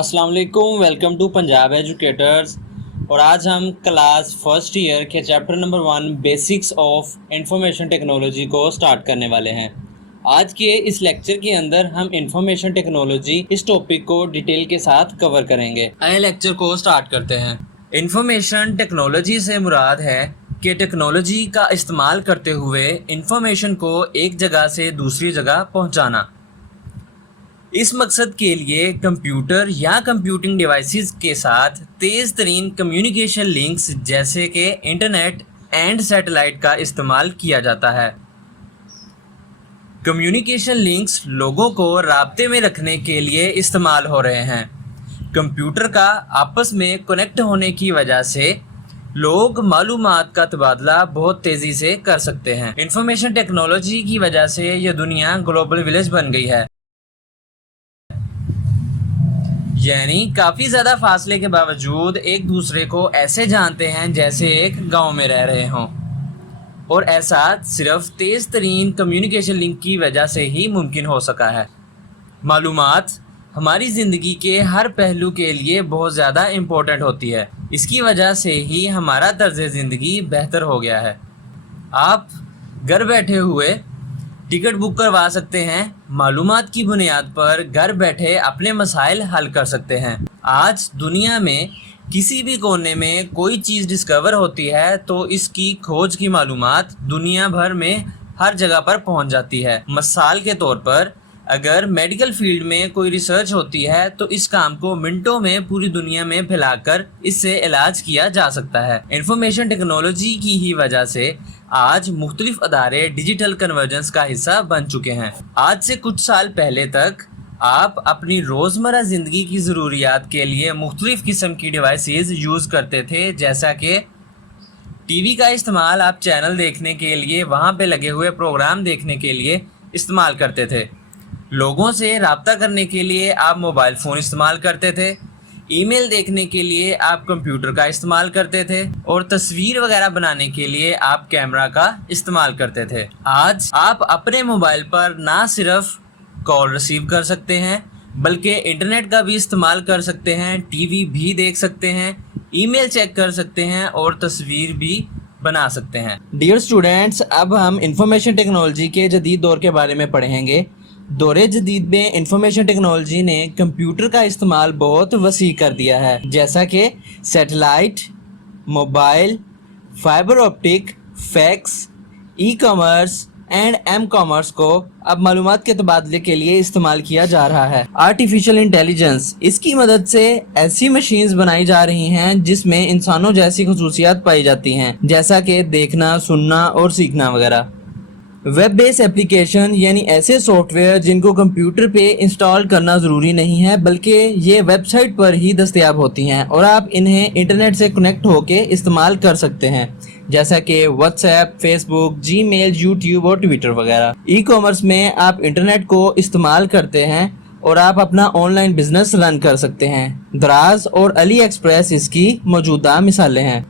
अस्सलाम वालेकुम, welcome to Punjab educators. और आज हम क्लास फर्स्ट ईयर के chapter number 1 basics of information technology को स्टार्ट करने वाले हैं। आज के इस लेक्चर के अंदर हम इंफॉर्मेशन टेक्नोलॉजी इस टॉपिक को डिटेल के साथ कवर करेंगे। आइए लेक्चर को स्टार्ट करते हैं। इंफॉर्मेशन टेक्नोलॉजी से मुराद है कि टेक्नोलॉजी का इस्तेमाल करते हुए इंफॉर्मेशन को एक जगह से दूसरी जगह पहुंचाना। इस मकसद के लिए कंप्यूटर या कंप्यूटिंग डिवाइसेस के साथ तेज़ तरीन कम्युनिकेशन लिंक्स जैसे कि इंटरनेट एंड सैटेलाइट का इस्तेमाल किया जाता है। कम्युनिकेशन लिंक्स लोगों को राब्ते में रखने के लिए इस्तेमाल हो रहे हैं। कंप्यूटर का आपस में कनेक्ट होने की वजह से लोग मालूमात का तबादला बहुत तेज़ी से कर सकते हैं। इंफॉर्मेशन टेक्नोलॉजी की वजह से यह दुनिया ग्लोबल विलेज बन गई है, यानी काफ़ी ज़्यादा फासले के बावजूद एक दूसरे को ऐसे जानते हैं जैसे एक गांव में रह रहे हों। और ऐसा सिर्फ तेज़ तरीन कम्युनिकेशन लिंक की वजह से ही मुमकिन हो सका है। मालूमात हमारी ज़िंदगी के हर पहलू के लिए बहुत ज़्यादा इम्पोर्टेंट होती है। इसकी वजह से ही हमारा तर्ज़ ज़िंदगी बेहतर हो गया है। आप घर बैठे हुए टिकट बुक करवा सकते हैं, मालूमात की बुनियाद पर घर बैठे अपने मसाइल हल कर सकते हैं। आज दुनिया में किसी भी कोने में कोई चीज़ डिस्कवर होती है तो इसकी खोज की मालूमात दुनिया भर में हर जगह पर पहुंच जाती है। मिसाल के तौर पर अगर मेडिकल फील्ड में कोई रिसर्च होती है तो इस काम को मिनटों में पूरी दुनिया में फैलाकर इससे इलाज किया जा सकता है। इंफॉर्मेशन टेक्नोलॉजी की ही वजह से आज मुख्तलिफ अदारे डिजिटल कन्वर्जेंस का हिस्सा बन चुके हैं। आज से कुछ साल पहले तक आप अपनी रोज़मर्रा ज़िंदगी की ज़रूरियात के लिए मुख्तलिफ किस्म की डिवाइसेस यूज़ करते थे, जैसा कि टीवी का इस्तेमाल आप चैनल देखने के लिए, वहाँ पे लगे हुए प्रोग्राम देखने के लिए इस्तेमाल करते थे। लोगों से रब्ता करने के लिए आप मोबाइल फ़ोन इस्तेमाल करते थे। ईमेल देखने के लिए आप कंप्यूटर का इस्तेमाल करते थे और तस्वीर वगैरह बनाने के लिए आप कैमरा का इस्तेमाल करते थे। आज आप अपने मोबाइल पर ना सिर्फ कॉल रिसीव कर सकते हैं बल्कि इंटरनेट का भी इस्तेमाल कर सकते हैं, टीवी भी देख सकते हैं, ईमेल चेक कर सकते हैं और तस्वीर भी बना सकते हैं। डियर स्टूडेंट्स, अब हम इंफॉर्मेशन टेक्नोलॉजी के जदीद दौर के बारे में पढ़ेंगे। दौरे जदीद में इंफॉर्मेशन टेक्नोलॉजी ने कंप्यूटर का इस्तेमाल बहुत वसी कर दिया है, जैसा कि satellite, mobile, fibre optic, fax, e commerce and m commerce को अब मालूमात के तबादले के लिए इस्तेमाल किया जा रहा है। आर्टिफिशियल इंटेलिजेंस, इसकी मदद से ऐसी मशीन्स बनाई जा रही हैं जिसमें इंसानों जैसी खसूसियात पाई जाती हैं, जैसा कि देखना, सुनना और सीखना वगैरह। वेब बेस्ड एप्लीकेशन, यानी ऐसे सॉफ्टवेयर जिनको कंप्यूटर पे इंस्टॉल करना ज़रूरी नहीं है बल्कि ये वेबसाइट पर ही दस्तयाब होती हैं और आप इन्हें इंटरनेट से कनेक्ट होके इस्तेमाल कर सकते हैं, जैसा कि व्हाट्सएप, फेसबुक, जीमेल, यूट्यूब और ट्विटर वगैरह। ई कॉमर्स में आप इंटरनेट को इस्तेमाल करते हैं और आप अपना ऑनलाइन बिजनेस रन कर सकते हैं। दराज और अली एक्सप्रेस इसकी मौजूदा मिसालें हैं।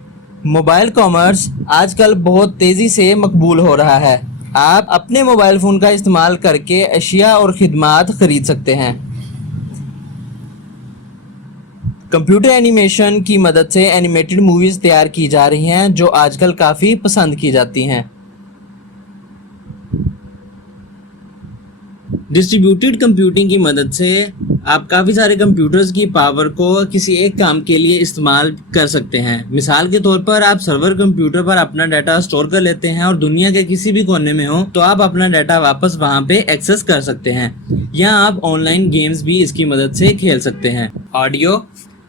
मोबाइल कॉमर्स आजकल बहुत तेज़ी से मकबूल हो रहा है। आप अपने मोबाइल फ़ोन का इस्तेमाल करके अशिया और ख़िदमात ख़रीद सकते हैं। कंप्यूटर एनिमेशन की मदद से एनिमेटेड मूवीज़ तैयार की जा रही हैं जो आजकल काफ़ी पसंद की जाती हैं। डिस्ट्रीब्यूटेड कंप्यूटिंग की मदद से आप काफ़ी सारे कंप्यूटर्स की पावर को किसी एक काम के लिए इस्तेमाल कर सकते हैं। मिसाल के तौर पर आप सर्वर कंप्यूटर पर अपना डाटा स्टोर कर लेते हैं और दुनिया के किसी भी कोने में हो तो आप अपना डाटा वापस वहां पे एक्सेस कर सकते हैं, या आप ऑनलाइन गेम्स भी इसकी मदद से खेल सकते हैं। ऑडियो,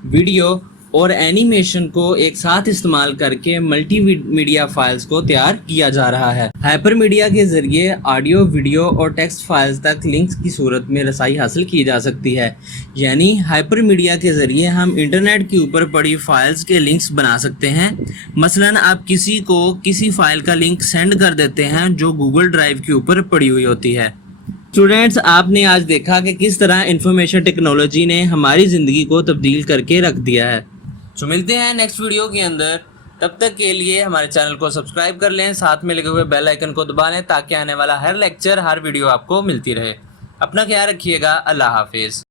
वीडियो और एनिमेशन को एक साथ इस्तेमाल करके मल्टी मीडिया फाइल्स को तैयार किया जा रहा है। हाइपर मीडिया के जरिए ऑडियो, वीडियो और टेक्स्ट फाइल्स तक लिंक्स की सूरत में रसाई हासिल की जा सकती है, यानी हाइपर मीडिया के जरिए हम इंटरनेट के ऊपर पड़ी फाइल्स के लिंक्स बना सकते हैं। मसलन आप किसी को किसी फाइल का लिंक सेंड कर देते हैं जो गूगल ड्राइव के ऊपर पड़ी हुई होती है। स्टूडेंट्स, आपने आज देखा कि किस तरह इंफॉर्मेशन टेक्नोलॉजी ने हमारी ज़िंदगी को तब्दील करके रख दिया है। तो मिलते हैं नेक्स्ट वीडियो के अंदर। तब तक के लिए हमारे चैनल को सब्सक्राइब कर लें, साथ में लगे हुए बेल आइकन को दबा लें ताकि आने वाला हर लेक्चर, हर वीडियो आपको मिलती रहे। अपना ख्याल रखिएगा। अल्लाह हाफिज़।